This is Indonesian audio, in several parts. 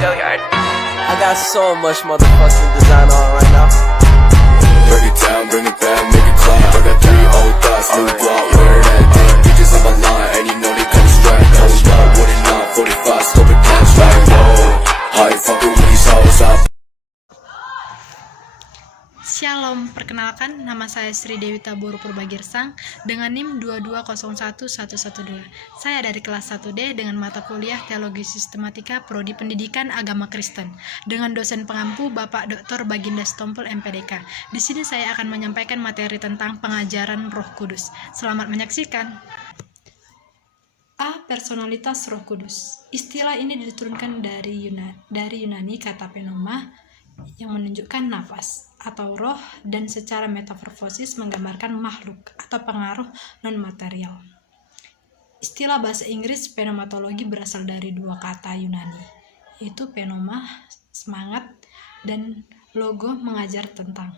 Go yard. I got so much motherfucking design on right now. Break it down, bring it back, make it clap. I got 3 old thoughts, new block, where that thing. Bitches on my line, and you know they come straight. Hold up, what it not, 45, scope it cash like, whoa. How you fucking with these hoes up? Shalom, perkenalkan nama saya Sri Dewi Taboro Purbagirsang dengan NIM 2201112. Saya dari kelas 1D dengan mata kuliah Teologi Sistematika Prodi Pendidikan Agama Kristen dengan dosen pengampu Bapak Dr. Baginda Stompel MPDK. Di sini saya akan menyampaikan materi tentang pengajaran Roh Kudus. Selamat menyaksikan. A. Personalitas Roh Kudus. Istilah ini diturunkan dari Yunani kata pneuma yang menunjukkan nafas atau roh dan secara metamorfosis menggambarkan makhluk atau pengaruh non-material. Istilah bahasa Inggris pneumatologi berasal dari 2 kata Yunani, yaitu pneuma, semangat, dan logo, mengajar tentang.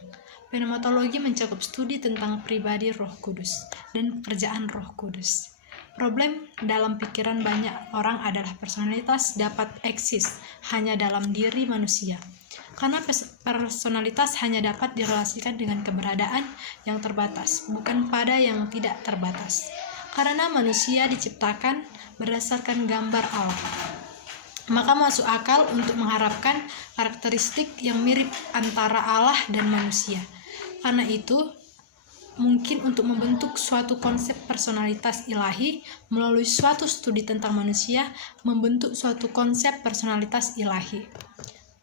Pneumatologi mencakup studi tentang pribadi Roh Kudus dan pekerjaan Roh Kudus. Problem dalam pikiran banyak orang adalah personalitas dapat eksis hanya dalam diri manusia. Karena personalitas hanya dapat direlasikan dengan keberadaan yang terbatas, bukan pada yang tidak terbatas. Karena manusia diciptakan berdasarkan gambar Allah, maka masuk akal untuk mengharapkan karakteristik yang mirip antara Allah dan manusia. Karena itu, mungkin untuk membentuk suatu konsep personalitas ilahi melalui suatu studi tentang manusia, membentuk suatu konsep personalitas ilahi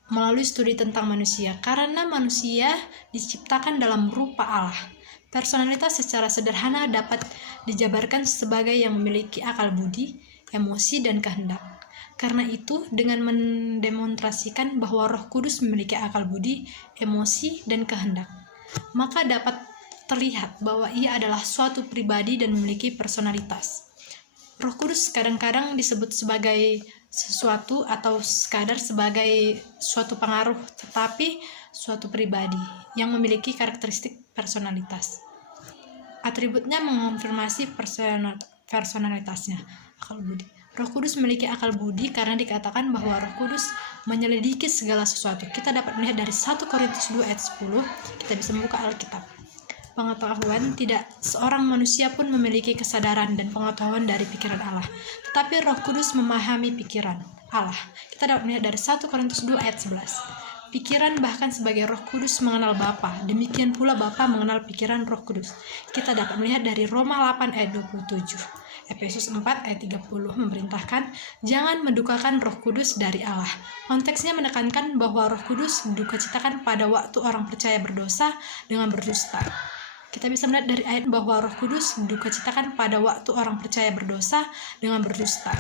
melalui studi tentang manusia, karena manusia diciptakan dalam rupa Allah. Personalitas secara sederhana dapat dijabarkan sebagai yang memiliki akal budi, emosi, dan kehendak. Karena itu, dengan mendemonstrasikan bahwa Roh Kudus memiliki akal budi, emosi, dan kehendak, maka dapat terlihat bahwa ia adalah suatu pribadi dan memiliki personalitas. Roh Kudus kadang-kadang disebut sebagai sesuatu atau sekadar sebagai suatu pengaruh, tetapi suatu pribadi yang memiliki karakteristik personalitas. Atributnya mengonfirmasi personalitasnya. Akal budi. Roh Kudus memiliki akal budi karena dikatakan bahwa Roh Kudus menyelidiki segala sesuatu. Kita dapat melihat dari 1 Korintus 2 ayat 10. Kita bisa membuka Alkitab. Pengetahuan, tidak seorang manusia pun memiliki kesadaran dan pengetahuan dari pikiran Allah, tetapi Roh Kudus memahami pikiran Allah. Kita dapat melihat dari 1 Korintus 2 ayat 11. Pikiran bahkan sebagai Roh Kudus mengenal Bapa, demikian pula Bapa mengenal pikiran Roh Kudus. Kita dapat melihat dari Roma 8 ayat 27. Efesus 4 ayat 30 memerintahkan jangan mendukakan Roh Kudus dari Allah. Konteksnya menekankan bahwa Roh Kudus didukacitakan pada waktu orang percaya berdosa dengan berdusta. Kita bisa melihat dari ayat bahwa Roh Kudus didukacitakan pada waktu orang percaya berdosa dengan berdusta.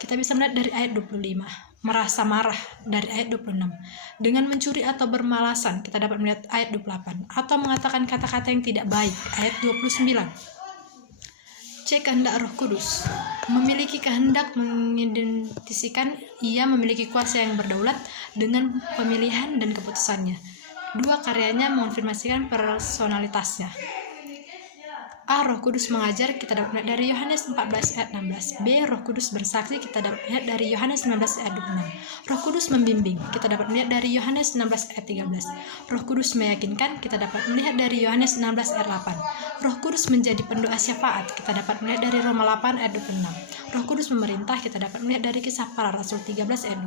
Kita bisa melihat dari ayat 25, merasa marah dari ayat 26. Dengan mencuri atau bermalasan, kita dapat melihat ayat 28, atau mengatakan kata-kata yang tidak baik, ayat 29. C. Kehendak Roh Kudus. Memiliki kehendak mengidentikan ia memiliki kuasa yang berdaulat dengan pemilihan dan keputusannya. 2 karyanya mengonfirmasikan personalitasnya. A. Roh Kudus mengajar, kita dapat melihat dari Yohanes 14 ayat 16. B. Roh Kudus bersaksi, kita dapat melihat dari Yohanes 19 ayat 26. Roh Kudus membimbing, kita dapat melihat dari Yohanes 16 ayat 13. Roh Kudus meyakinkan, kita dapat melihat dari Yohanes 16 ayat 8. Roh Kudus menjadi pendoa syafaat, kita dapat melihat dari Roma 8 ayat 26. Roh Kudus memerintah, kita dapat melihat dari Kisah Para Rasul 13 ayat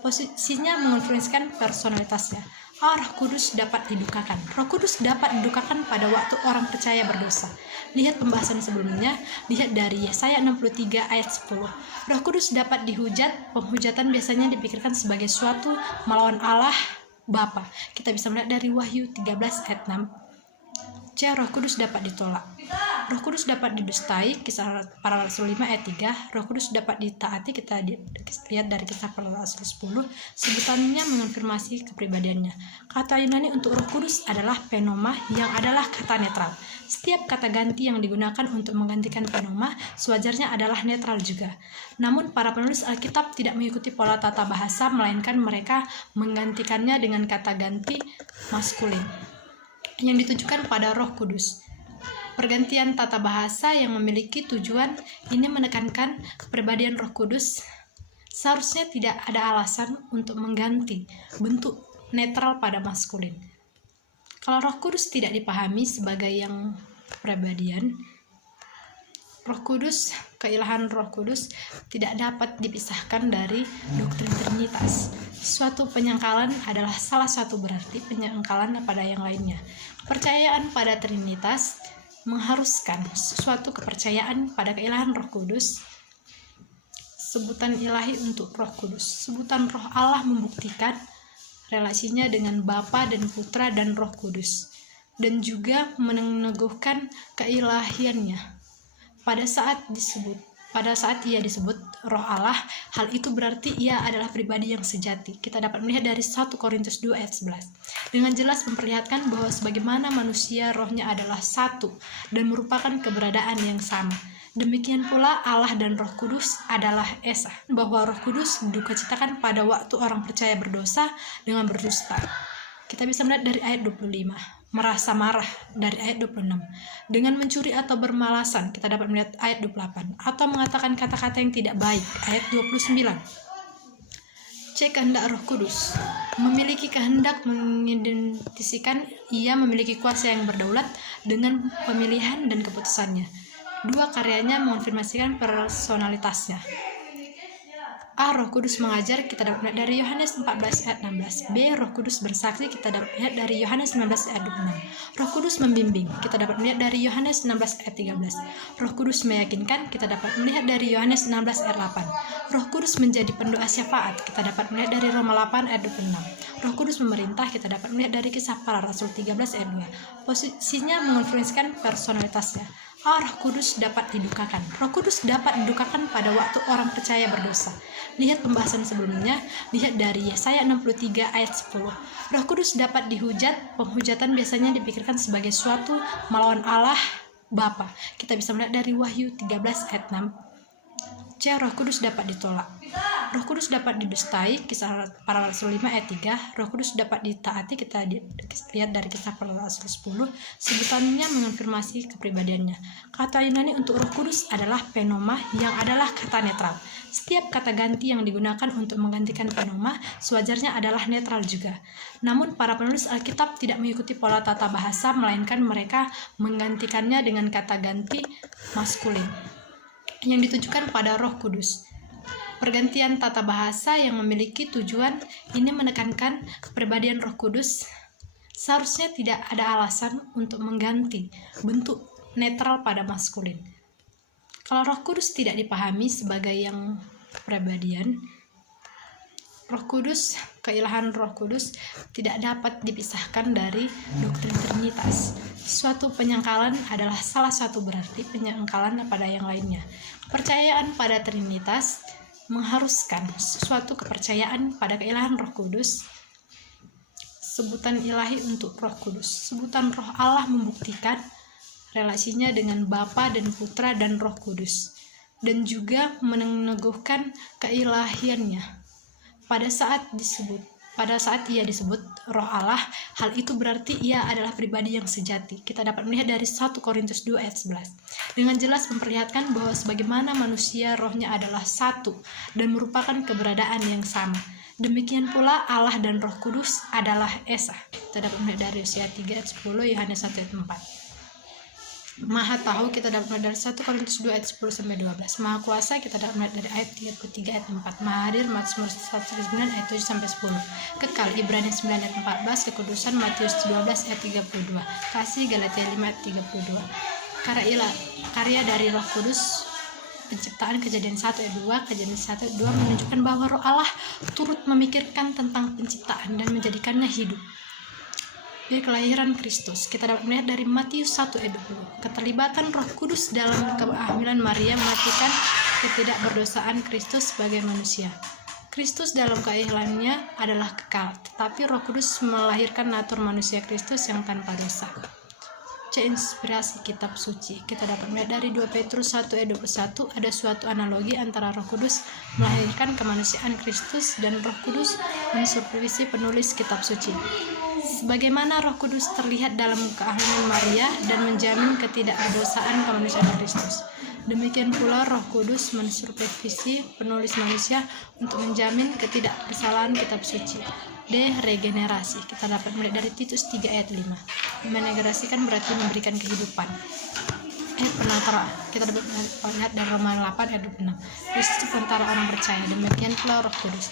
2. Posisinya mengonfirmasikan personalitasnya. A. Roh Kudus dapat didukakan. Roh Kudus dapat didukakan pada waktu orang percaya berdosa. Lihat pembahasan sebelumnya, lihat dari Yesaya 63 ayat 10. Roh Kudus dapat dihujat. Penghujatan biasanya dipikirkan sebagai suatu melawan Allah Bapa. Kita bisa melihat dari Wahyu 13 ayat 6. C. Roh Kudus dapat ditolak. Roh Kudus dapat didustai, Kisah Para Rasul 5 ayat 3. Roh Kudus dapat ditaati, kita lihat dari Kisah Para Rasul 10. Sebutannya mengonfirmasi kepribadiannya. Kata Yunani untuk Roh Kudus adalah pneuma, yang adalah kata netral. Setiap kata ganti yang digunakan untuk menggantikan pneuma sewajarnya adalah netral juga. Namun para penulis Alkitab tidak mengikuti pola tata bahasa, melainkan mereka menggantikannya dengan kata ganti maskulin yang ditujukan pada Roh Kudus. Pergantian tata bahasa yang memiliki tujuan ini menekankan kepribadian Roh Kudus Seharusnya tidak ada alasan untuk mengganti bentuk netral pada maskulin. Kalau Roh Kudus tidak dipahami sebagai yang kepribadian, Roh Kudus, keilahan Roh Kudus tidak dapat dipisahkan dari doktrin Trinitas. Suatu penyangkalan adalah salah satu berarti penyangkalan pada yang lainnya. Kepercayaan pada Trinitas mengharuskan suatu kepercayaan pada keilahan Roh Kudus. Sebutan ilahi untuk Roh Kudus. Sebutan Roh Allah membuktikan relasinya dengan Bapa dan Putra dan Roh Kudus, dan juga meneguhkan keilahiannya. Pada saat ia disebut Roh Allah, hal itu berarti ia adalah pribadi yang sejati. Kita dapat melihat dari 1 Korintus 2 ayat 11. Dengan jelas memperlihatkan bahwa sebagaimana manusia rohnya adalah satu dan merupakan keberadaan yang sama. Demikian pula Allah dan Roh Kudus adalah esa, bahwa Roh Kudus dukacitakan pada waktu orang percaya berdosa dengan berdusta. Kita bisa melihat dari ayat 25, merasa marah dari ayat 26. Dengan mencuri atau bermalasan, kita dapat melihat ayat 28, atau mengatakan kata-kata yang tidak baik, ayat 29. Cek kehendak Roh Kudus. Memiliki kehendak mengidentikan ia memiliki kuasa yang berdaulat dengan pemilihan dan keputusannya. Dua karyanya mengonfirmasikan personalitasnya. A. Roh Kudus mengajar, kita dapat melihat dari Yohanes 14 ayat 16. B. Roh Kudus bersaksi, kita dapat melihat dari Yohanes 19 ayat 26. Roh Kudus membimbing, kita dapat melihat dari Yohanes 16 ayat 13. Roh Kudus meyakinkan, kita dapat melihat dari Yohanes 16 ayat 8. Roh Kudus menjadi pendoa syafaat, kita dapat melihat dari Roma 8 ayat 26. Roh Kudus memerintah, kita dapat melihat dari Kisah Para Rasul 13 ayat 2. Posisinya mengonfirmasikan personalitasnya. A. Roh Kudus dapat didukakan. Roh Kudus dapat didukakan pada waktu orang percaya berdosa. Lihat pembahasan sebelumnya, lihat dari Yesaya 63 ayat 10. Roh Kudus dapat dihujat. Penghujatan biasanya dipikirkan sebagai suatu melawan Allah Bapa. Kita bisa melihat dari Wahyu 13 ayat 6. C. Roh Kudus dapat ditolak. Roh Kudus dapat didustai, Kisah Para Rasul 5 ayat 3. Roh Kudus dapat ditaati, kita lihat dari Kisah Para Rasul 10. Sebutannya mengonfirmasi kepribadiannya. Kata Yunani untuk Roh Kudus adalah pneuma, yang adalah kata netral. Setiap kata ganti yang digunakan untuk menggantikan pneuma sewajarnya adalah netral juga. Namun para penulis Alkitab tidak mengikuti pola tata bahasa, melainkan mereka menggantikannya dengan kata ganti maskulin yang ditujukan pada Roh Kudus. Pergantian tata bahasa yang memiliki tujuan ini menekankan kepribadian Roh Kudus. Seharusnya tidak ada alasan untuk mengganti bentuk netral pada maskulin. Kalau Roh Kudus tidak dipahami sebagai yang kepribadian, Roh Kudus, keilahan Roh Kudus tidak dapat dipisahkan dari doktrin Trinitas. Suatu penyangkalan adalah salah satu berarti penyangkalan pada yang lainnya. Kepercayaan pada Trinitas mengharuskan suatu kepercayaan pada keilahan Roh Kudus. Sebutan ilahi untuk Roh Kudus. Sebutan Roh Allah membuktikan relasinya dengan Bapa dan Putra dan Roh Kudus, dan juga meneguhkan keilahiannya. Pada saat ia disebut Roh Allah, hal itu berarti ia adalah pribadi yang sejati. Kita dapat melihat dari 1 Korintus 2 ayat 11. Dengan jelas memperlihatkan bahwa sebagaimana manusia rohnya adalah satu dan merupakan keberadaan yang sama. Demikian pula Allah dan Roh Kudus adalah esa. Kita dapat melihat dari Yesaya 3 ayat 10, Yohanes 1 ayat 4. Maha tahu, kita dapat melihat dari 1 Korintus 2 ayat 10 sampai 12. Maha kuasa, kita dapat melihat dari ayat 33 ayat 4. Maha hadir, Mazmur 109 ayat 7 sampai 10. Kekal, Ibrani 9 ayat 14. Kekudusan, Matius 12 ayat 32. Kasih, Galatia 5 ayat 32. Karya dari Roh Kudus, Penciptaan, Kejadian 1 ayat 2. Kejadian 1 ayat 2 menunjukkan bahwa Roh Allah turut memikirkan tentang penciptaan dan menjadikannya hidup. Dari kelahiran Kristus, kita dapat melihat dari Matius 1 ayat 20. Keterlibatan Roh Kudus dalam kehamilan Maria mematikan ketidakberdosaan Kristus sebagai manusia. Kristus dalam keilahiannya adalah kekal, tetapi Roh Kudus melahirkan natur manusia Kristus yang tanpa dosa. C. Inspirasi kitab suci. Kita dapat melihat dari 2 Petrus 1 ayat 21, ada suatu analogi antara Roh Kudus melahirkan kemanusiaan Kristus dan Roh Kudus mensupervisi penulis kitab suci. Sebagaimana Roh Kudus terlihat dalam kehamilan Maria dan menjamin ketidakberdosaan kemanusiaan Kristus. Demikian pula Roh Kudus mensupervisi penulis manusia untuk menjamin ketidakbersalahan kitab suci. D. Regenerasi. Kita dapat melihat dari Titus 3 ayat 5. Meregenerasikan berarti memberikan kehidupan. Penantara. Kita dapat melihat dari Roma 8 ayat 26. Kristus antara orang percaya. Demikian pula Roh Kudus.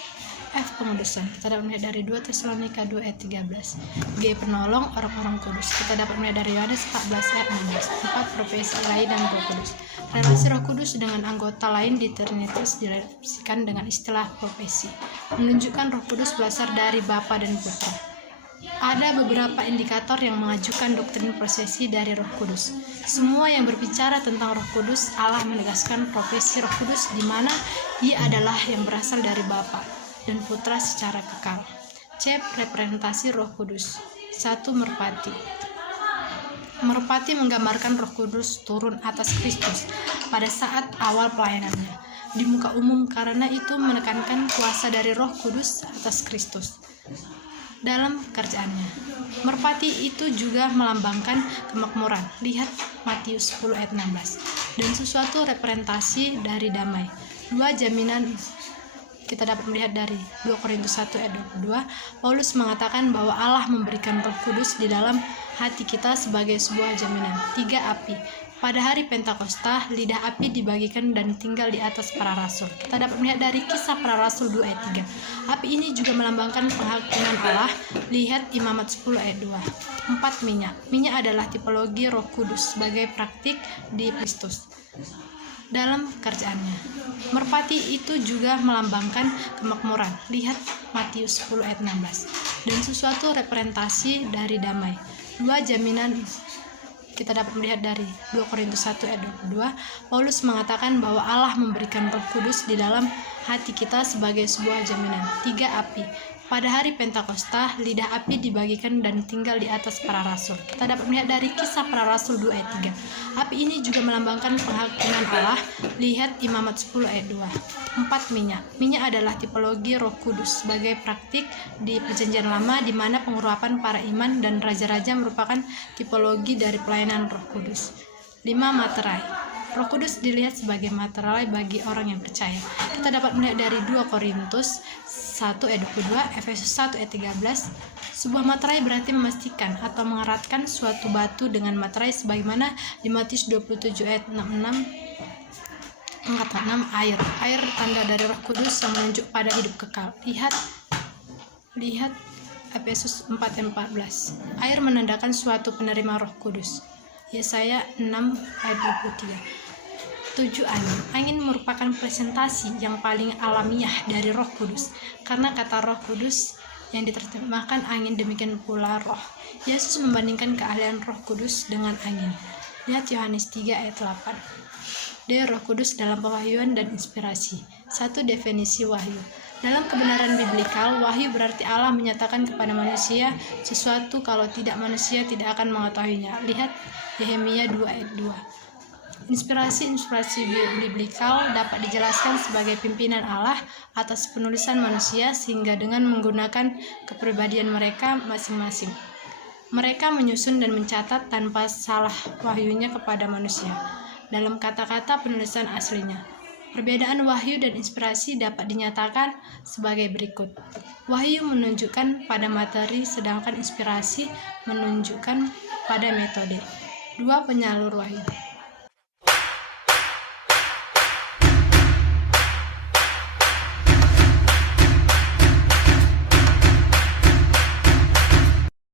Pengudusan. Kita dapat melihat dari 2 Tesalonika 2 ayat 13. G. Penolong orang-orang kudus. Kita dapat melihat dari Yohanes 14 ayat 16. 4. Profesi ilahi dan Roh Kudus. Relasi Roh Kudus dengan anggota lain di Trinitas direfleksikan dengan istilah profesi, menunjukkan Roh Kudus berasal dari Bapa dan Putra. Ada beberapa indikator yang mengajukan doktrin prosesi dari Roh Kudus. Semua yang berbicara tentang Roh Kudus, Allah menegaskan profesi Roh Kudus di mana Ia adalah yang berasal dari Bapa dan Putra secara kekal. C. Representasi Roh Kudus. 1. Merpati. Merpati menggambarkan Roh Kudus turun atas Kristus pada saat awal pelayanannya di muka umum, karena itu menekankan kuasa dari Roh Kudus atas Kristus dalam kerjaannya. Merpati itu juga melambangkan kemakmuran. Lihat Matius 10 ayat 16. Dan sesuatu representasi dari damai. 2. Jaminan. Kita dapat melihat dari 2 Korintus 1 ayat 22, Paulus mengatakan bahwa Allah memberikan Roh Kudus di dalam hati kita sebagai sebuah jaminan. 3. Api. Pada hari Pentakosta, lidah api dibagikan dan tinggal di atas para rasul. Kita dapat melihat dari Kisah Para Rasul 2 ayat 3. Api ini juga melambangkan penghakiman Allah. Lihat Imamat 10 ayat 2. 4. Minyak. Minyak adalah tipologi Roh Kudus sebagai praktik di Kristus dalam kerjaannya. Merpati itu juga melambangkan kemakmuran. Lihat Matius 10 ayat 16. Dan sesuatu representasi dari damai. 2. Jaminan. Kita dapat melihat dari 2 Korintus 1 ayat 22, Paulus mengatakan bahwa Allah memberikan Roh Kudus di dalam hati kita sebagai sebuah jaminan. 3. Api. Pada hari Pentakosta, lidah api dibagikan dan tinggal di atas para rasul. Kita dapat melihat dari Kisah Para Rasul 2 ayat 3. Api ini juga melambangkan penghakiman Allah. Lihat Imamat 10 ayat 2. 4. Minyak. Minyak adalah tipologi Roh Kudus sebagai praktik di Perjanjian Lama, di mana pengurapan para iman dan raja-raja merupakan tipologi dari pelayanan Roh Kudus. 5. Materai. Roh Kudus dilihat sebagai materai bagi orang yang percaya. Kita dapat melihat dari 2 Korintus 1 ayat 22, Efesus 1 ayat 13. Sebuah materai berarti memastikan atau mengeratkan suatu batu dengan materai, sebagaimana di Matius 27 ayat 66. Angkat 6. Air. Air tanda dari Roh Kudus yang menunjuk pada hidup kekal. Lihat Efesus 4 ayat 14. Air menandakan suatu penerima Roh Kudus. Yesaya 6 ayat 23. 7. Angin. Angin merupakan presentasi yang paling alamiah dari Roh Kudus, karena kata Roh Kudus yang diterjemahkan angin, demikian pula roh. Yesus membandingkan keahlian Roh Kudus dengan angin. Lihat Yohanes 3 ayat 8. D. Roh Kudus dalam pewahyuan dan inspirasi. 1. Definisi wahyu. Dalam kebenaran biblikal, wahyu berarti Allah menyatakan kepada manusia sesuatu, kalau tidak manusia tidak akan mengetahuinya. Lihat Yehemia 2 ayat 2. Inspirasi biblikal dapat dijelaskan sebagai pimpinan Allah atas penulisan manusia, sehingga dengan menggunakan kepribadian mereka masing-masing, mereka menyusun dan mencatat tanpa salah wahyunya kepada manusia dalam kata-kata penulisan aslinya. Perbedaan wahyu dan inspirasi dapat dinyatakan sebagai berikut. Wahyu menunjukkan pada materi, sedangkan inspirasi menunjukkan pada metode. 2. Penyalur wahyu.